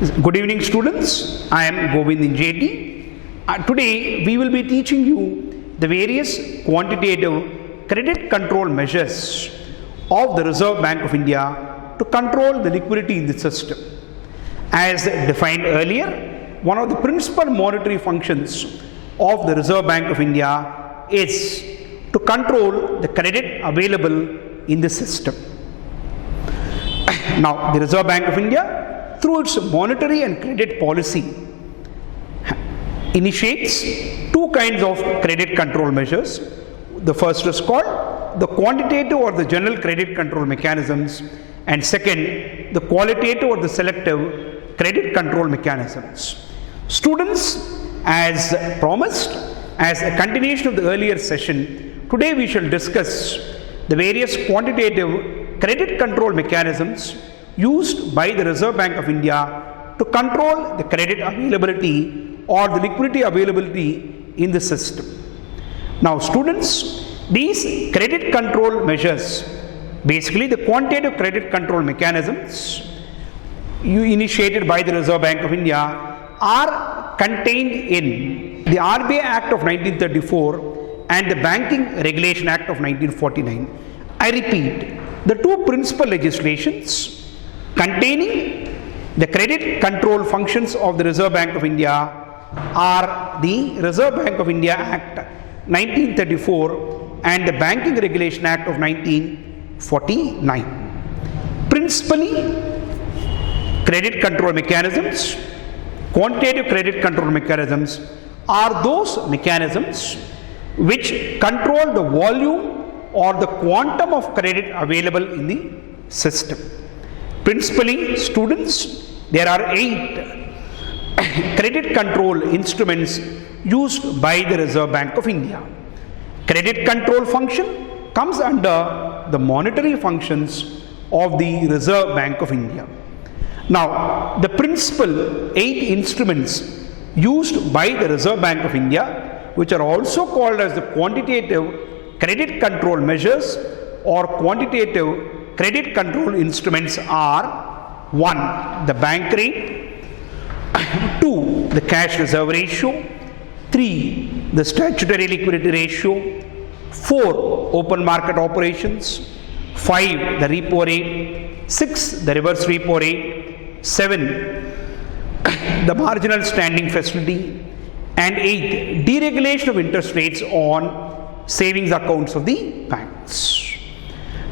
Good evening, students. I am Govind Injeti. Today we will be teaching you the various quantitative credit control measures of the Reserve Bank of India to control the liquidity in the system. As defined earlier, one of the principal monetary functions of the Reserve Bank of India is to control the credit available in the system. Now, the Reserve Bank of India, through its monetary and credit policy, initiates two kinds of credit control measures. The first is called the quantitative or the general credit control mechanisms, and second, the qualitative or the selective credit control mechanisms. Students, as promised, as a continuation of the earlier session, today we shall discuss the various quantitative credit control mechanisms used by the Reserve Bank of India to control the credit availability or the liquidity availability in the system. Now, students, these credit control measures, basically the quantitative credit control mechanisms initiated by the Reserve Bank of India, are contained in the RBI Act of 1934 and the Banking Regulation Act of 1949. I repeat, the two principal legislations containing the credit control functions of the Reserve Bank of India are the Reserve Bank of India Act 1934 and the Banking Regulation Act of 1949. Principally, credit control mechanisms, quantitative credit control mechanisms are those mechanisms which control the volume or the quantum of credit available in the system. Principally, students, there are 8 credit control instruments used by the Reserve Bank of India. Credit control function comes under the monetary functions of the Reserve Bank of India. Now, the principal 8 instruments used by the Reserve Bank of India, which are also called as the quantitative credit control measures or quantitative credit control instruments are: 1. The bank rate, 2. The cash reserve ratio, 3. The statutory liquidity ratio, 4. Open market operations, 5. The repo rate, 6. The reverse repo rate, 7. The marginal standing facility, and 8. Deregulation of interest rates on savings accounts of the banks.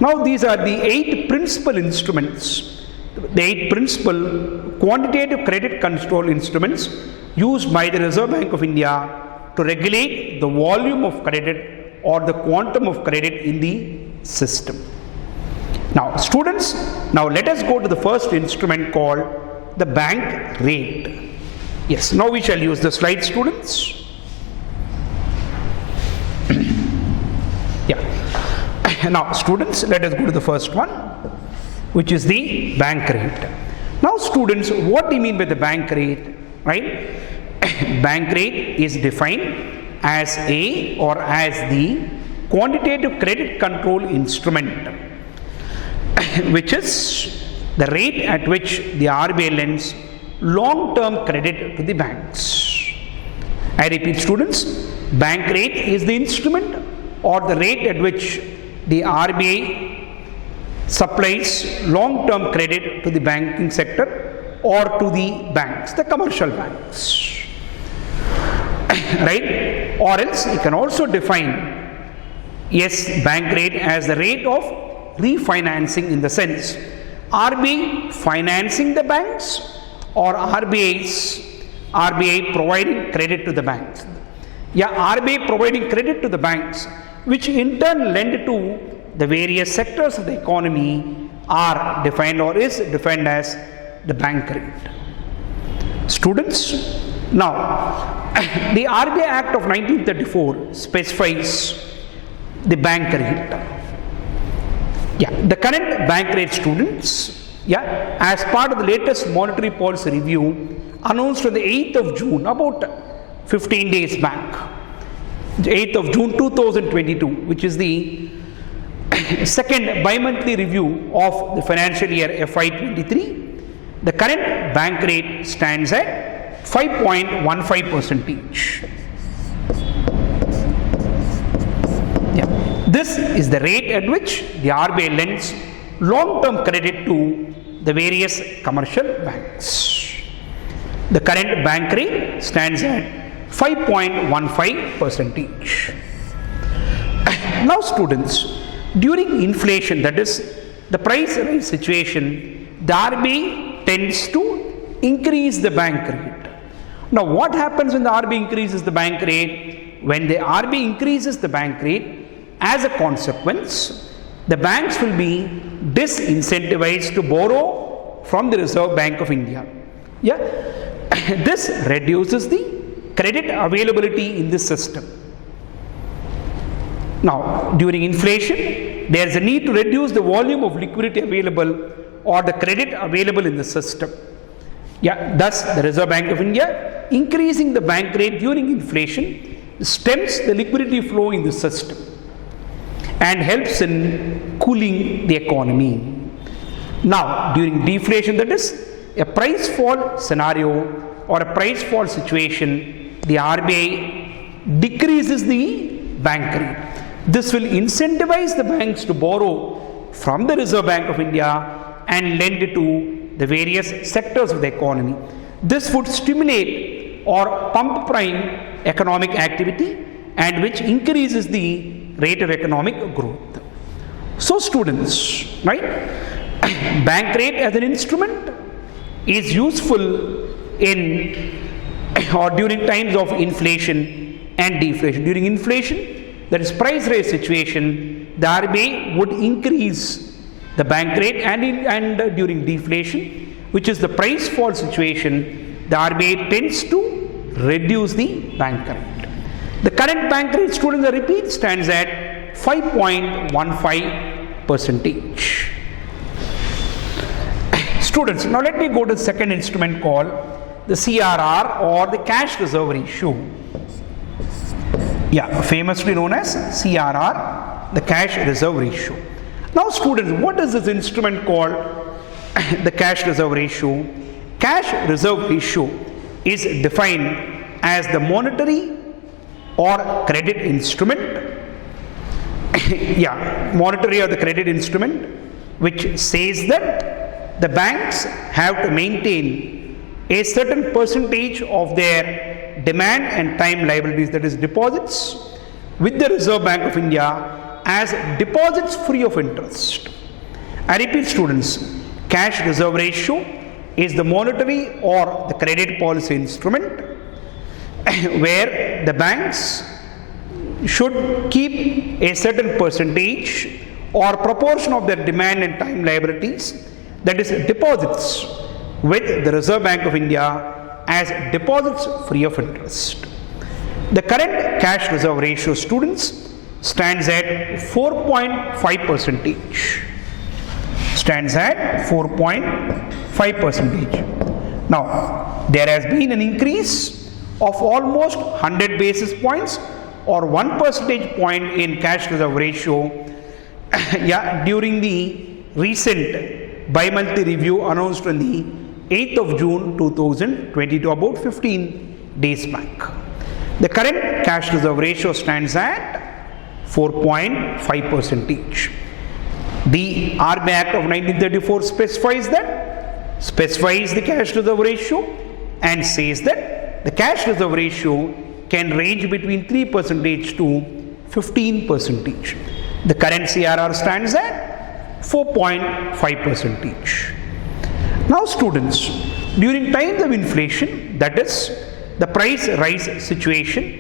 Now, these are the 8 principal instruments, the 8 principal quantitative credit control instruments used by the Reserve Bank of India to regulate the volume of credit or the quantum of credit in the system. Now, students, now let us go to the first instrument called the bank rate. Yes, now we shall use the slide, students. Yeah. Now, students, let us go to the first one, which is the bank rate. Now, students, what do you mean by the bank rate, right? Bank rate is defined as a or as the quantitative credit control instrument, which is the rate at which the RBI lends long-term credit to the banks. I repeat, students, bank rate is the instrument or the rate at which the RBI supplies long-term credit to the banking sector or to the banks, the commercial banks, right? Or else you can also define, yes, bank rate as the rate of refinancing, in the sense RBI financing the banks or RBI providing credit to the banks. Yeah, RBI providing credit to the banks, which in turn lend to the various sectors of the economy, are defined or is defined as the bank rate. Students, now the RBI Act of 1934 specifies the bank rate. Yeah, the current bank rate, students, yeah, as part of the latest monetary policy review announced on the 8th of June, about 15 days back, 8th of June 2022, which is the second bi-monthly review of the financial year FY23, The current bank rate stands at 5.15%. This is the rate at which the RBI lends long-term credit to the various commercial banks. The current bank rate stands at 5.15%. Now students, during inflation, that is the price rise situation, the RBI tends to increase the bank rate. Now what happens when the RBI increases the bank rate? When the RBI increases the bank rate, as a consequence, the banks will be disincentivized to borrow from the Reserve Bank of India. Yeah, this reduces the credit availability in the system. Now, during inflation, there is a need to reduce the volume of liquidity available or the credit available in the system. Yeah, thus the Reserve Bank of India increasing the bank rate during inflation stems the liquidity flow in the system and helps in cooling the economy. Now, during deflation, that is a price fall scenario or a price fall situation, the RBI decreases the bank rate. This will incentivize the banks to borrow from the Reserve Bank of India and lend it to the various sectors of the economy. This would stimulate or pump prime economic activity and which increases the rate of economic growth. So students, right, bank rate as an instrument is useful in or during times of inflation and deflation. During inflation, that is price rise situation, the RBI would increase the bank rate, and during deflation, which is the price fall situation, the RBI tends to reduce the bank rate. The current bank rate, students, I repeat, stands at 5.15%. Students, now let me go to the second instrument called the CRR or the cash reserve ratio. Yeah, famously known as CRR, the cash reserve ratio. Now students, what is this instrument called the cash reserve ratio? Cash reserve ratio is defined as the monetary or credit instrument, monetary or the credit instrument, which says that the banks have to maintain a certain percentage of their demand and time liabilities, that is deposits, with the Reserve Bank of India as deposits free of interest. I repeat students, cash reserve ratio is the monetary or the credit policy instrument where the banks should keep a certain percentage or proportion of their demand and time liabilities, that is deposits, with the Reserve Bank of India as deposits free of interest. The current cash reserve ratio, students, stands at 4.5%. Stands at 4.5%. Now, there has been an increase of almost 100 basis points or 1 percentage point in cash reserve ratio during the recent bi-monthly review announced on the 8th of June 2022, about 15 days back. The current cash reserve ratio stands at 4.5%. The RBI Act of 1934 specifies the cash reserve ratio and says that the cash reserve ratio can range between 3% to 15%. The current CRR stands at 4.5%. Now students, during times of inflation, that is the price rise situation,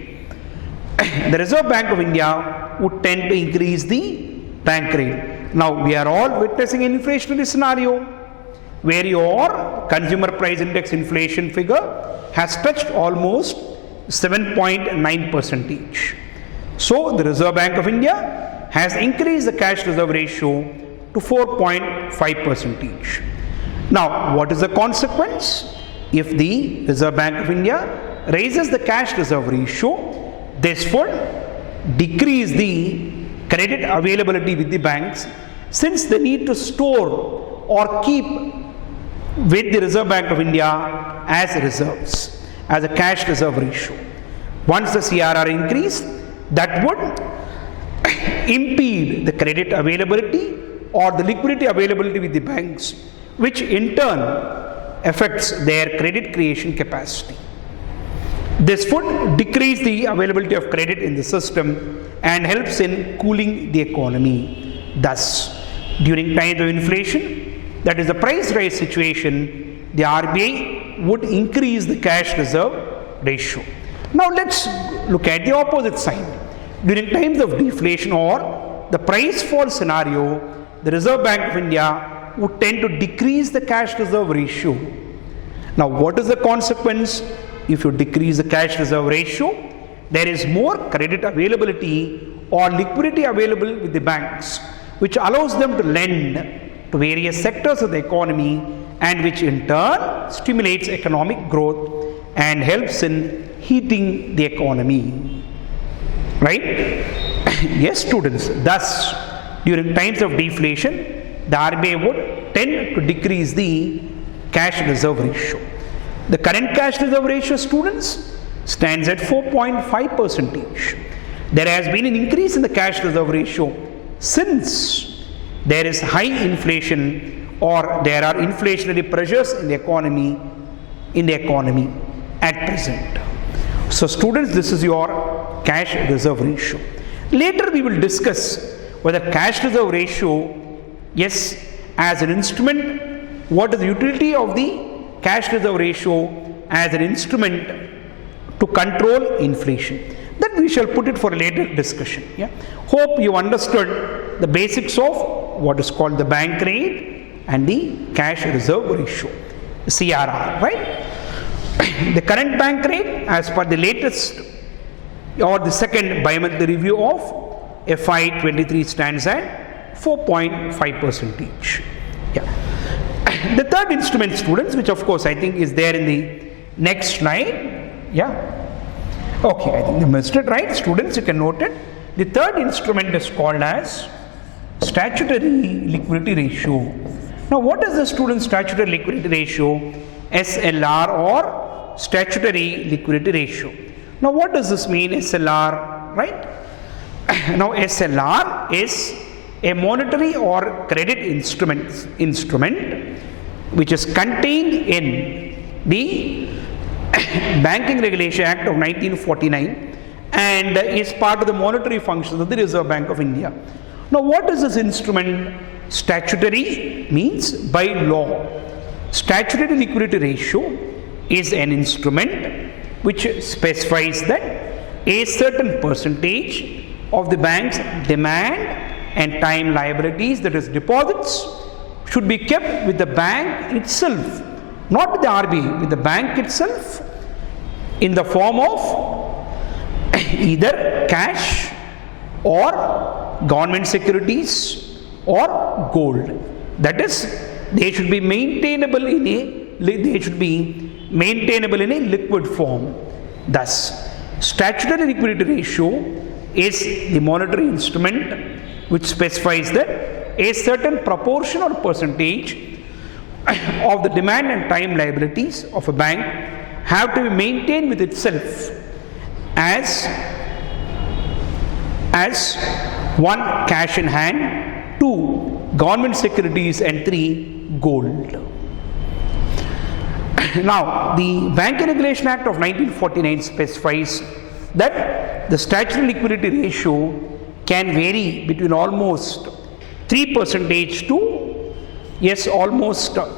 the Reserve Bank of India would tend to increase the bank rate. Now we are all witnessing an inflationary scenario where your consumer price index inflation figure has touched almost 7.9%. So the Reserve Bank of India has increased the cash reserve ratio to 4.5%. Now, what is the consequence? If the Reserve Bank of India raises the cash reserve ratio, this would decrease the credit availability with the banks, since they need to store or keep with the Reserve Bank of India as reserves, as a cash reserve ratio. Once the CRR increased, that would impede the credit availability or the liquidity availability with the banks, which in turn affects their credit creation capacity. This would decrease the availability of credit in the system and helps in cooling the economy. Thus, during times of inflation, that is the price rise situation, the RBI would increase the cash reserve ratio. Now let's look at the opposite side. During times of deflation or the price fall scenario, the Reserve Bank of India would tend to decrease the cash reserve ratio. Now what is the consequence? If you decrease the cash reserve ratio, there is more credit availability or liquidity available with the banks, which allows them to lend to various sectors of the economy and which in turn stimulates economic growth and helps in heating the economy. Right? Yes, students. Thus, during times of deflation, the RBI would tend to decrease the cash reserve ratio. The current cash reserve ratio, students, stands at 4.5%. There has been an increase in the cash reserve ratio since there is high inflation or there are inflationary pressures in the economy at present. So students, this is your cash reserve ratio. Later we will discuss whether cash reserve ratio, yes, as an instrument, what is the utility of the cash reserve ratio as an instrument to control inflation. That we shall put it for a later discussion. Yeah? Hope you understood the basics of what is called the bank rate and the cash reserve ratio, CRR, right? The current bank rate as per the latest or the second bi-monthly review of FY 23 stands at 4.5%. Yeah. The third instrument, students, which of course I think is there in the next slide. Yeah. Okay, I think you missed it, right? Students, you can note it. The third instrument is called as statutory liquidity ratio. Now, what is the student statutory liquidity ratio? SLR or statutory liquidity ratio. Now, what does this mean, SLR, right? Now, SLR is a monetary or credit instrument which is contained in the Banking Regulation Act of 1949 and is part of the monetary functions of the Reserve Bank of India. Now what is this instrument? Statutory means by law. Statutory liquidity ratio is an instrument which specifies that a certain percentage of the bank's demand and time liabilities, that is deposits, should be kept with the bank itself, not with the RBI, with the bank itself, in the form of either cash or government securities or gold. That is, they should be maintainable in a liquid form. Thus, statutory liquidity ratio is the monetary instrument which specifies that a certain proportion or percentage of the demand and time liabilities of a bank have to be maintained with itself as 1, cash in hand, 2, government securities, and 3, gold. Now, the Banking Regulation Act of 1949 specifies that the statutory liquidity ratio can vary between almost 3% to, yes, almost from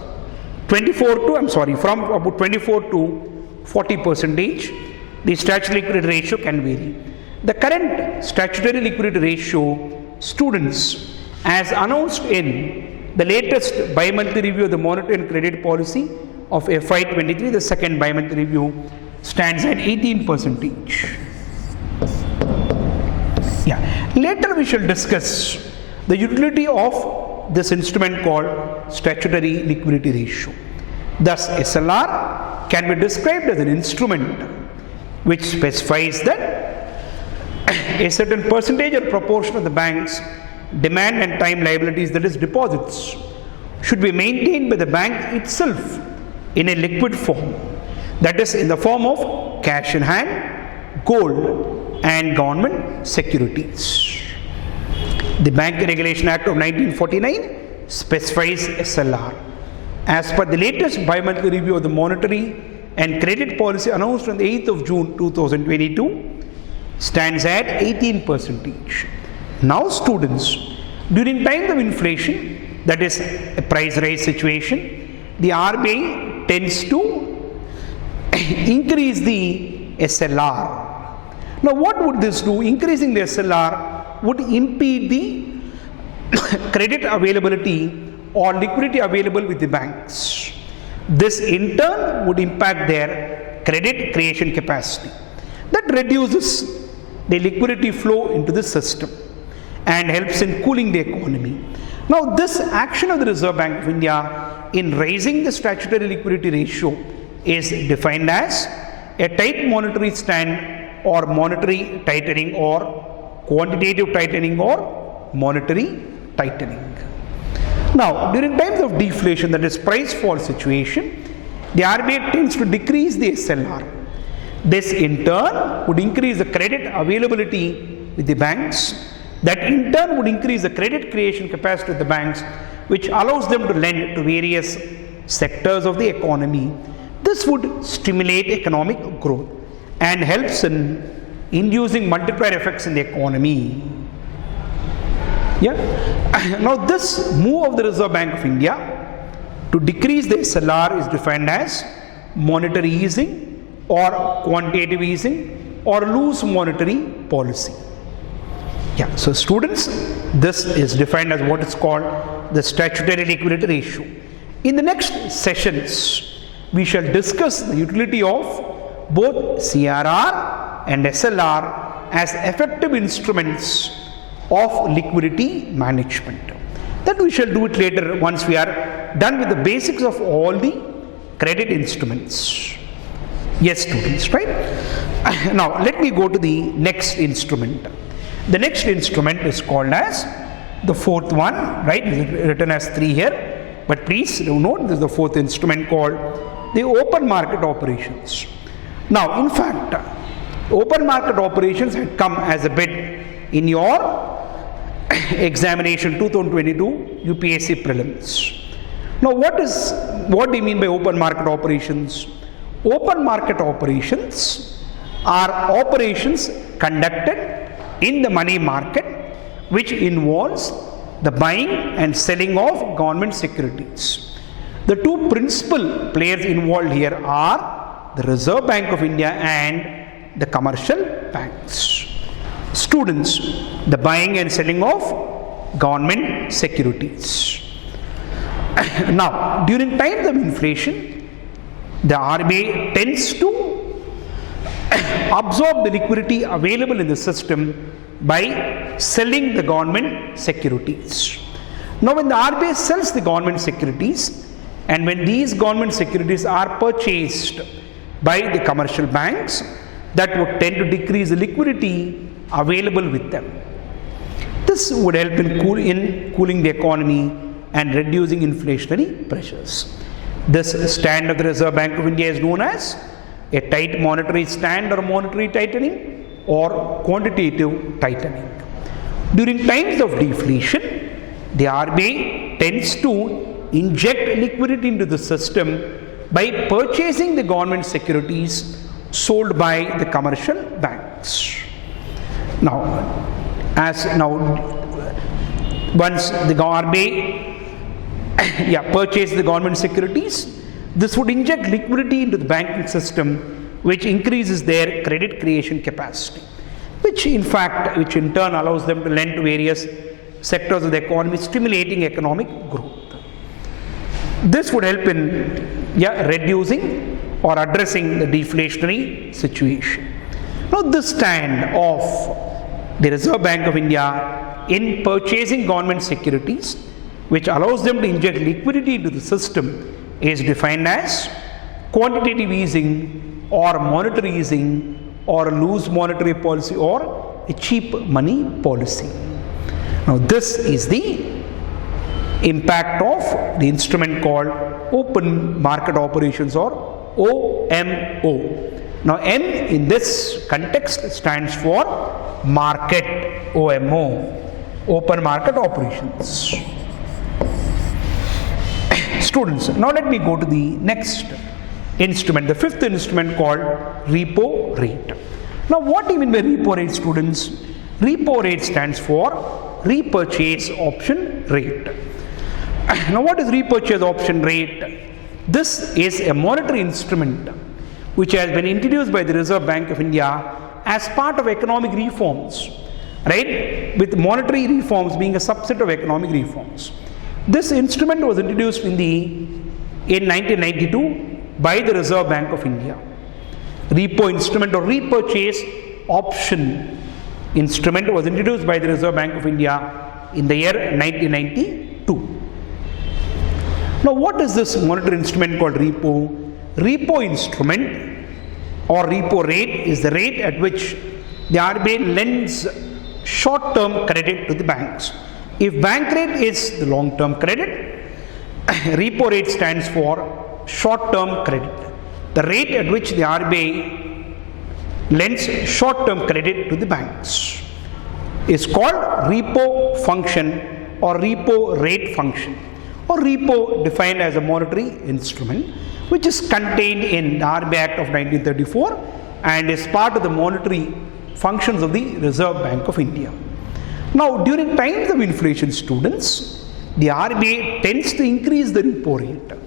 about 24 to 40%, the statutory liquidity ratio can vary. The current statutory liquidity ratio, students, as announced in the latest bi-monthly review of the monetary and credit policy of FY 23, the second bi-monthly review, stands at 18%. Yeah. Later we shall discuss the utility of this instrument called statutory liquidity ratio. Thus, SLR can be described as an instrument which specifies that a certain percentage or proportion of the bank's demand and time liabilities, that is deposits, should be maintained by the bank itself in a liquid form, that is in the form of cash in hand, gold and government securities. The Banking Regulation Act of 1949 specifies SLR. As per the latest bi-monthly review of the monetary and credit policy announced on the 8th of June 2022, stands at 18%. Now students, during times of inflation, that is a price rise situation, the RBI tends to increase the SLR. Now what would this do? Increasing the SLR would impede the credit availability or liquidity available with the banks. This in turn would impact their credit creation capacity. That reduces the liquidity flow into the system and helps in cooling the economy. Now this action of the Reserve Bank of India in raising the statutory liquidity ratio is defined as a tight monetary stand or monetary tightening or quantitative tightening or monetary tightening. Now, during times of deflation, that is price fall situation, the RBI tends to decrease the SLR. This in turn would increase the credit availability with the banks. That in turn would increase the credit creation capacity of the banks, which allows them to lend to various sectors of the economy. This would stimulate economic growth and helps in inducing multiplier effects in the economy. Yeah. Now this move of the Reserve Bank of India to decrease the SLR is defined as monetary easing or quantitative easing or loose monetary policy. Yeah. So students, this is defined as what is called the statutory liquidity ratio. In the next sessions, we shall discuss the utility of both CRR and SLR as effective instruments of liquidity management. That we shall do it later once we are done with the basics of all the credit instruments. Yes, students, right? Now, let me go to the next instrument. The next instrument is called as the fourth one, right? It's written as 3 here, but please note this is the fourth instrument called the open market operations. Now, in fact, open market operations had come as a bit in your examination 2022 UPSC Prelims. Now what do you mean by open market operations? Open market operations are operations conducted in the money market which involves the buying and selling of government securities. The two principal players involved here are the Reserve Bank of India and the commercial banks. Students, the buying and selling of government securities. Now, during times of inflation, the RBI tends to absorb the liquidity available in the system by selling the government securities. Now, when the RBI sells the government securities and when these government securities are purchased by the commercial banks, that would tend to decrease the liquidity available with them. This would help in cooling the economy and reducing inflationary pressures. This stand of the Reserve Bank of India is known as a tight monetary stand or monetary tightening or quantitative tightening. During times of deflation, the RBI tends to inject liquidity into the system by purchasing the government securities sold by the commercial banks. Now, once the RBI purchase the government securities, this would inject liquidity into the banking system, which increases their credit creation capacity, which in turn allows them to lend to various sectors of the economy, stimulating economic growth. This would help in reducing or addressing the deflationary situation. Now, this stand of the Reserve Bank of India in purchasing government securities, which allows them to inject liquidity into the system, is defined as quantitative easing or monetary easing or loose monetary policy or a cheap money policy. Now, this is the impact of the instrument called open market operations or OMO. Now M in this context stands for market, OMO, open market operations. Students, now let me go to the next instrument, the fifth instrument called Repo Rate. Now what do you mean by Repo Rate, students? Repo Rate stands for repurchase option rate. Now what is repurchase option rate? This is a monetary instrument which has been introduced by the Reserve Bank of India as part of economic reforms, right? With monetary reforms being a subset of economic reforms. This instrument was introduced in 1992 by the Reserve Bank of India. Repo instrument or repurchase option instrument was introduced by the Reserve Bank of India in the year 1992. Now what is this monetary instrument called repo? Repo instrument or repo rate is the rate at which the RBI lends short-term credit to the banks. If bank rate is the long-term credit, repo rate stands for short-term credit. The rate at which the RBI lends short-term credit to the banks is called repo function or repo rate function, or repo defined as a monetary instrument which is contained in the RBI Act of 1934 and is part of the monetary functions of the Reserve Bank of India. Now during times of inflation, students, the RBI tends to increase the repo rate.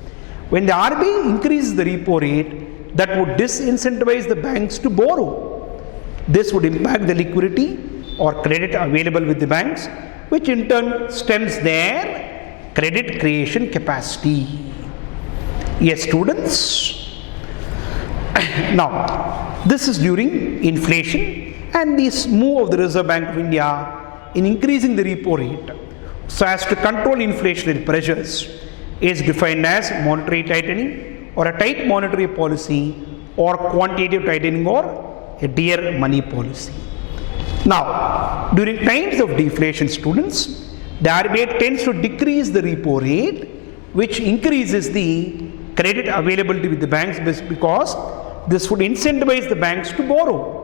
When the RBI increases the repo rate, that would disincentivize the banks to borrow. This would impact the liquidity or credit available with the banks, which in turn stems their credit creation capacity. Yes, students. Now, this is during inflation, and this move of the Reserve Bank of India in increasing the repo rate so as to control inflationary pressures is defined as monetary tightening or a tight monetary policy or quantitative tightening or a dear money policy. Now, during times of deflation, students, the RBI tends to decrease the repo rate, which increases the credit availability with the banks because this would incentivize the banks to borrow.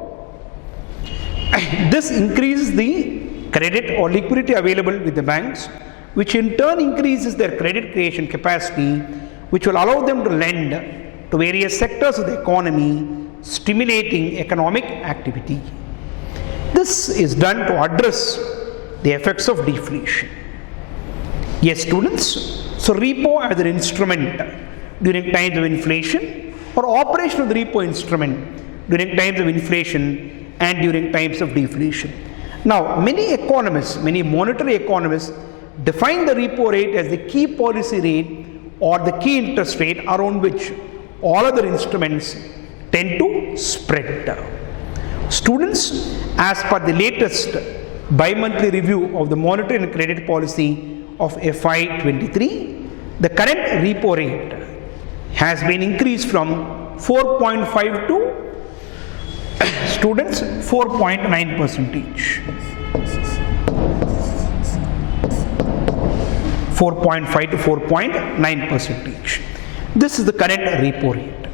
This increases the credit or liquidity available with the banks, which in turn increases their credit creation capacity, which will allow them to lend to various sectors of the economy, stimulating economic activity. This is done to address the effects of deflation. Yes, students. So repo as an instrument during times of inflation, or operation of the repo instrument during times of inflation and during times of deflation. Now, many economists, many monetary economists define the repo rate as the key policy rate or the key interest rate around which all other instruments tend to spread. Students, as per the latest bi-monthly review of the monetary and credit policy of FY23, the current repo rate has been increased from 4.5 to students 4.9 percentage. 4.5 to 4.9 percentage. This is the current repo rate.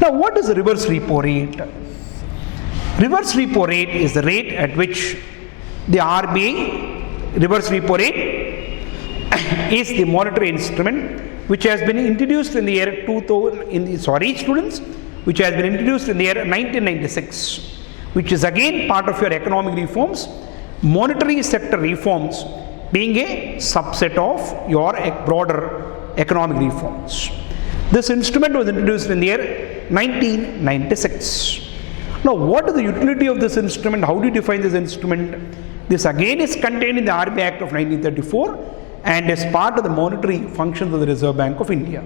Now, what is the reverse repo rate? Reverse repo rate is the rate at which the RBI, reverse repo rate is the monetary instrument which has been introduced in the year 2000, students, which has been introduced in the year 1996, which is again part of your economic reforms, monetary sector reforms being a subset of your broader economic reforms. This instrument was introduced in the year 1996. Now, what is the utility of this instrument? How do you define this instrument? This again is contained in the RBI Act of 1934 and is part of the monetary functions of the Reserve Bank of India.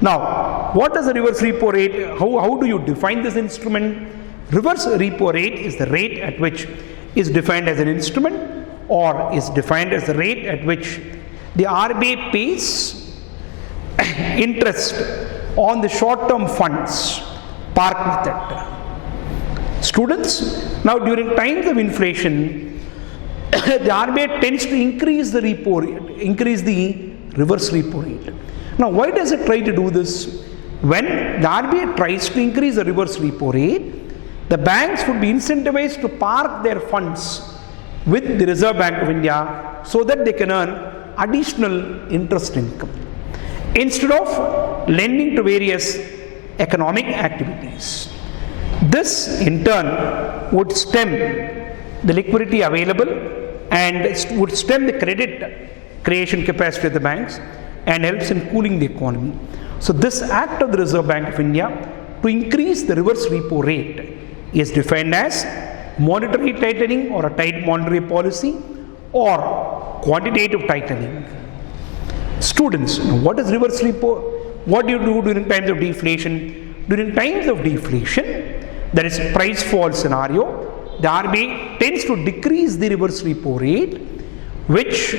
Now, what is the reverse repo rate? How do you define this instrument? Reverse repo rate is the rate at which is defined as an instrument or is defined as the rate at which the RBI pays interest on the short-term funds parked with it. Students, now during times of inflation, the RBI tends to increase the repo rate, increase the reverse repo rate. Now, why does it try to do this? When the RBI tries to increase the reverse repo rate, the banks would be incentivized to park their funds with the Reserve Bank of India so that they can earn additional interest income instead of lending to various economic activities. This in turn would stem the liquidity available and would stem the credit creation capacity of the banks and helps in cooling the economy. So this act of the Reserve Bank of India to increase the reverse repo rate is defined as monetary tightening or a tight monetary policy or quantitative tightening. Students, what is reverse repo? What do you do during times of deflation? During times of deflation, that is price fall scenario, the RBI tends to decrease the reverse repo rate, which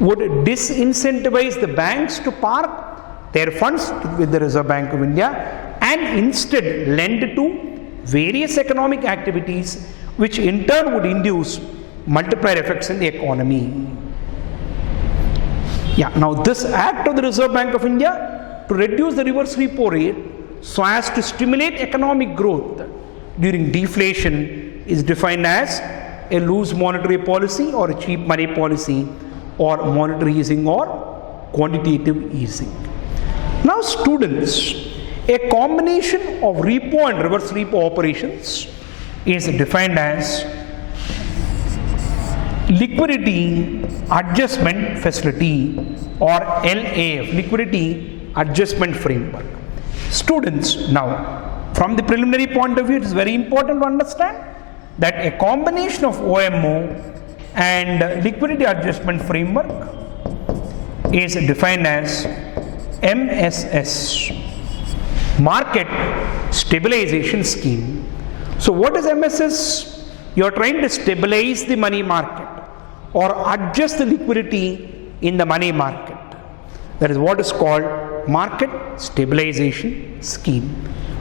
would disincentivize the banks to park their funds with the Reserve Bank of India and instead lend to various economic activities, which in turn would induce multiplier effects in the economy. Now this act of the Reserve Bank of India to reduce the reverse repo rate so as to stimulate economic growth during deflation is defined as a loose monetary policy or a cheap money policy or monetary easing or quantitative easing. Now students, a combination of repo and reverse repo operations is defined as liquidity adjustment facility or LAF, liquidity adjustment framework. Students, now from the preliminary point of view, it is very important to understand that a combination of OMO and liquidity adjustment framework is defined as MSS, Market Stabilization Scheme. So what is MSS? You are trying to stabilize the money market or adjust the liquidity in the money market. That is what is called Market Stabilization Scheme,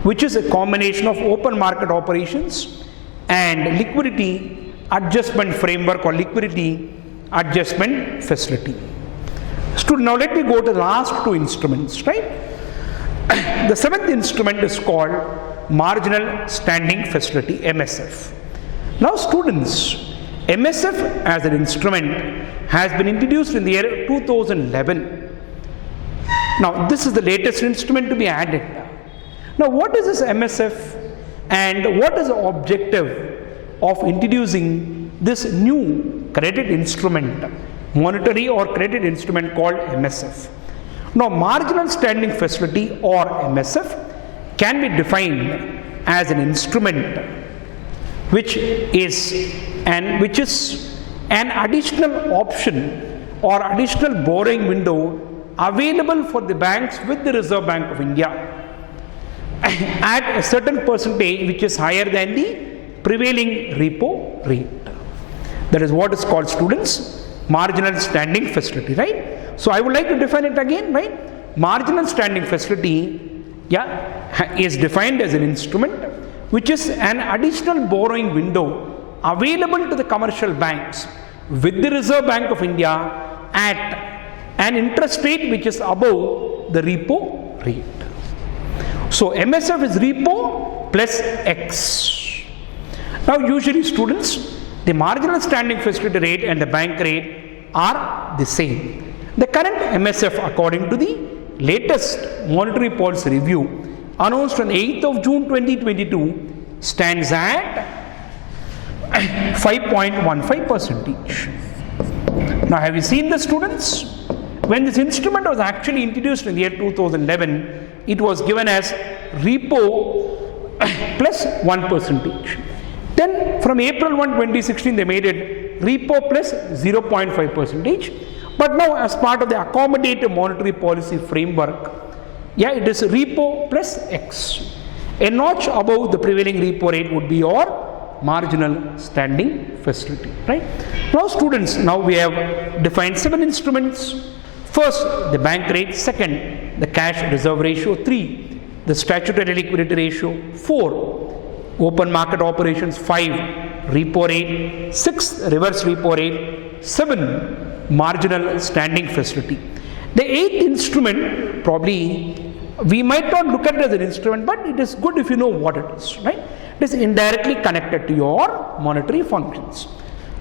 which is a combination of open market operations and liquidity adjustment framework or liquidity adjustment facility. Student, now let me go to the last two instruments, right? The seventh instrument is called Marginal Standing Facility, MSF. Now students, MSF as an instrument has been introduced in the year 2011. Now this is the latest instrument to be added. Now what is this MSF and what is the objective of introducing this new credit instrument, monetary or credit instrument called MSF? Now Marginal Standing Facility or MSF can be defined as an instrument which is an additional option or additional borrowing window available for the banks with the Reserve Bank of India at a certain percentage which is higher than the prevailing repo rate. That is what is called, students, Marginal Standing Facility, right? So I would like to define it again, right? Marginal Standing Facility is defined as an instrument which is an additional borrowing window available to the commercial banks with the Reserve Bank of India at an interest rate which is above the repo rate. So MSF is repo plus X. Now usually students, the marginal standing facility rate and the bank rate are the same. The current MSF, according to the latest monetary policy review announced on 8th of June 2022, stands at 5.15%. Now have you seen the students? When this instrument was actually introduced in the year 2011, it was given as repo plus 1%. Then from April 1, 2016, they made it repo plus 0.5%. But now as part of the accommodative monetary policy framework, it is repo plus X. A notch above the prevailing repo rate would be your marginal standing facility, right? Now students, now we have defined 7 instruments. First, the bank rate. Second, the cash reserve ratio. 3, the statutory liquidity ratio. 4, open market operations. 5, repo rate, 6 reverse repo rate, 7 marginal standing facility. The 8th instrument, probably we might not look at it as an instrument, but it is good if you know what it is, right? It is indirectly connected to your monetary functions.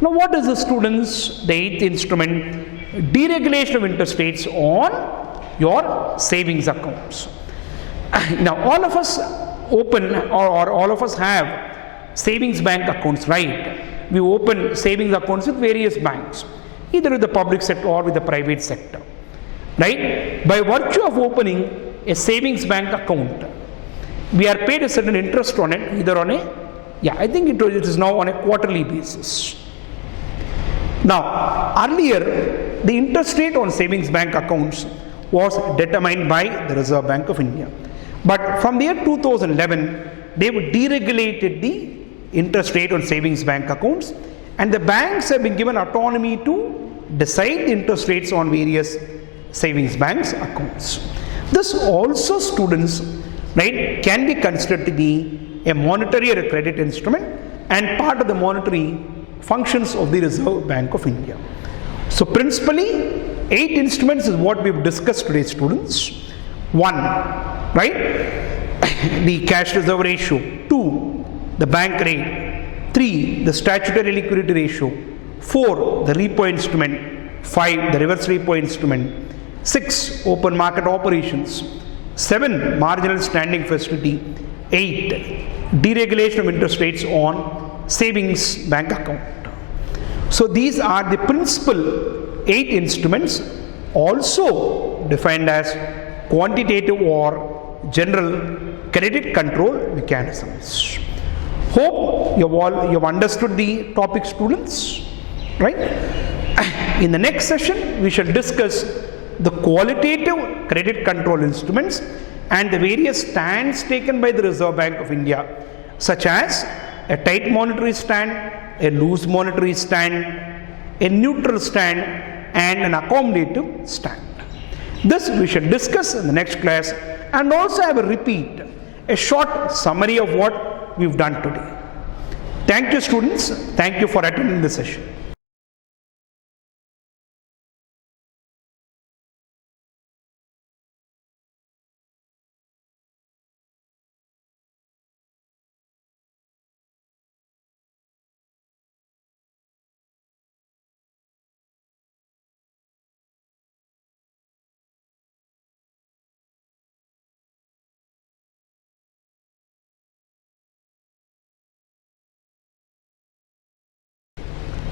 Now what is the students? The 8th instrument, deregulation of interest rates on your savings accounts. Now all of us open or all of us have savings bank accounts, right? We open savings accounts with various banks, either with the public sector or with the private sector, right? By virtue of opening a savings bank account, we are paid a certain interest on it, either on a, I think it is now on a quarterly basis. Now, earlier, the interest rate on savings bank accounts was determined by the Reserve Bank of India. But from the year 2011, they deregulated the interest rate on savings bank accounts, and the banks have been given autonomy to decide the interest rates on various savings banks accounts. This also, students, right, can be considered to be a monetary or a credit instrument and part of the monetary functions of the Reserve Bank of India. So principally, 8 instruments is what we've discussed today, students. 1, right, the cash reserve ratio. 2, the bank rate. 3, the statutory liquidity ratio. 4, the repo instrument. 5, the reverse repo instrument. 6, open market operations. 7, marginal standing facility. 8, deregulation of interest rates on savings bank account. So these are the principal 8 instruments, also defined as quantitative or general credit control mechanisms. Hope you have understood the topic, students, right? In the next session, we shall discuss the qualitative credit control instruments and the various stands taken by the Reserve Bank of India, such as a tight monetary stand, a loose monetary stand, a neutral stand, and an accommodative stand. This we shall discuss in the next class, and also have a short summary of what we've done today. Thank you, students. Thank you for attending the session.